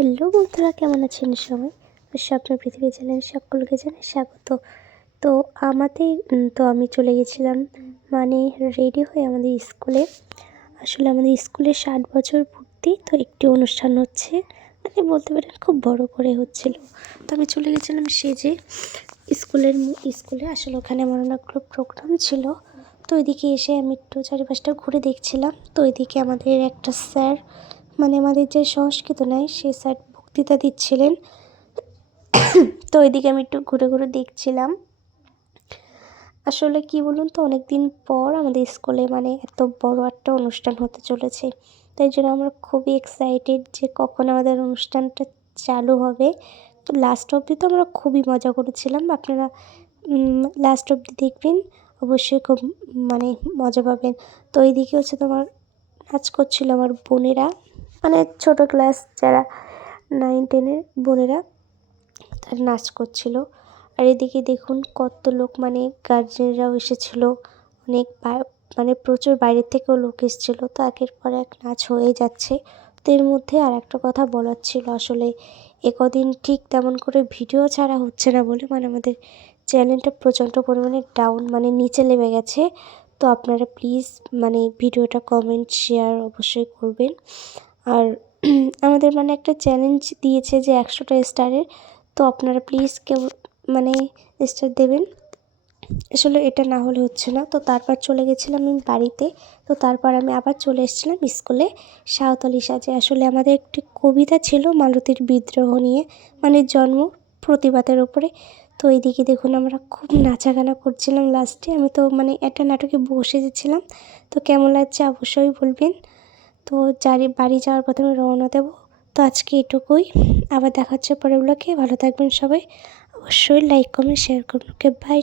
Hello বন্ধুরা, কেমন আছেন সবাই? স্বপ্ন পৃথিবী চ্যানেলে সকলকে জানাই স্বাগত। তো আমি চলে গেছিলাম মানে রেডি হয়ে আমাদের স্কুলে। আসলে আমাদের স্কুলে 60 বছর পূর্তি, তো একটি অনুষ্ঠান হচ্ছে, মানে বলতে পারেন খুব বড় করে হচ্ছিল। তো আমি চলে গেছিলাম সেজে স্কুলে। আসলে ওখানে আমার অনেকগুলো প্রোগ্রাম ছিল। তো ওইদিকে এসে আমি একটু চারিপাশটা ঘুরে দেখছিলাম। তো ওইদিকে আমাদের একটা স্যার, মানে আমাদের যে সংস্কৃত নেয় সেই স্যার বক্তৃতা দিচ্ছিলেন। তো ওইদিকে আমি একটু ঘুরে ঘুরে দেখছিলাম। আসলে কি বলুন তো, অনেক দিন পর আমাদের স্কুলে মানে এত বড় একটা অনুষ্ঠান হতে চলেছে। তাই জন্য আমরা খুবই এক্সাইটেড যে কখন আমাদের অনুষ্ঠানটা চালু হবে। তো লাস্ট অবধি তো আমরা খুবই মজা করেছিলাম। আপনারা লাস্ট অবধি দেখবেন, অবশ্যই খুব মানে মজা পাবেন। তো এইদিকে হচ্ছে তোমার নাচ করছিল আমার বোনেরা, মানে ছোটো ক্লাস যারা 9-10-এর বোনেরা, তারা নাচ করছিল। আর এদিকে দেখুন কত লোক, মানে গার্জেনরাও এসেছিলো, অনেক মানে প্রচুর বাইরের থেকেও লোক এসেছিলো। তো একের পর এক নাচ হয়ে যাচ্ছে। তো এর মধ্যে আর একটা কথা বলার ছিল, আসলে একদিন ঠিক তেমন করে ভিডিও ছাড়া হচ্ছে না বলে মানে আমাদের চ্যানেলটা প্রচণ্ড পরিমাণে ডাউন, মানে নিচে নেমে গেছে। তো আপনারা প্লিজ মানে ভিডিওটা কমেন্ট শেয়ার অবশ্যই করবেন। আর আমাদের মানে একটা চ্যালেঞ্জ দিয়েছে যে 100টা স্টারের। তো আপনারা প্লিজ কেউ মানে স্টার দেবেন। আসলে এটা না হলে হচ্ছে না। তো তারপর চলে গেছিলাম আমি বাড়িতে। তো তারপর আমি আবার চলে এসেছিলাম স্কুলে সাঁওতালি সাজে। আসলে আমাদের একটি কবিতা ছিল মালতীর বিদ্রোহ নিয়ে, মানে জন্ম প্রতিবাদের ওপরে। তো এইদিকে দেখুন আমরা খুব নাচাগানা করছিলাম লাস্টে। আমি তো মানে একটা নাটকে বসে গেছিলাম। তো কেমন লাগছে অবশ্যই বলবেন। তো বাড়ি যাওয়ার পথে আমি রওনা দেবো। তো আজকে এটুকুই, আবার দেখা হচ্ছে পরের ব্লগে। ভালো থাকবেন সবাই, অবশ্যই লাইক কমেন্ট শেয়ার করুন। ওকে, বাই।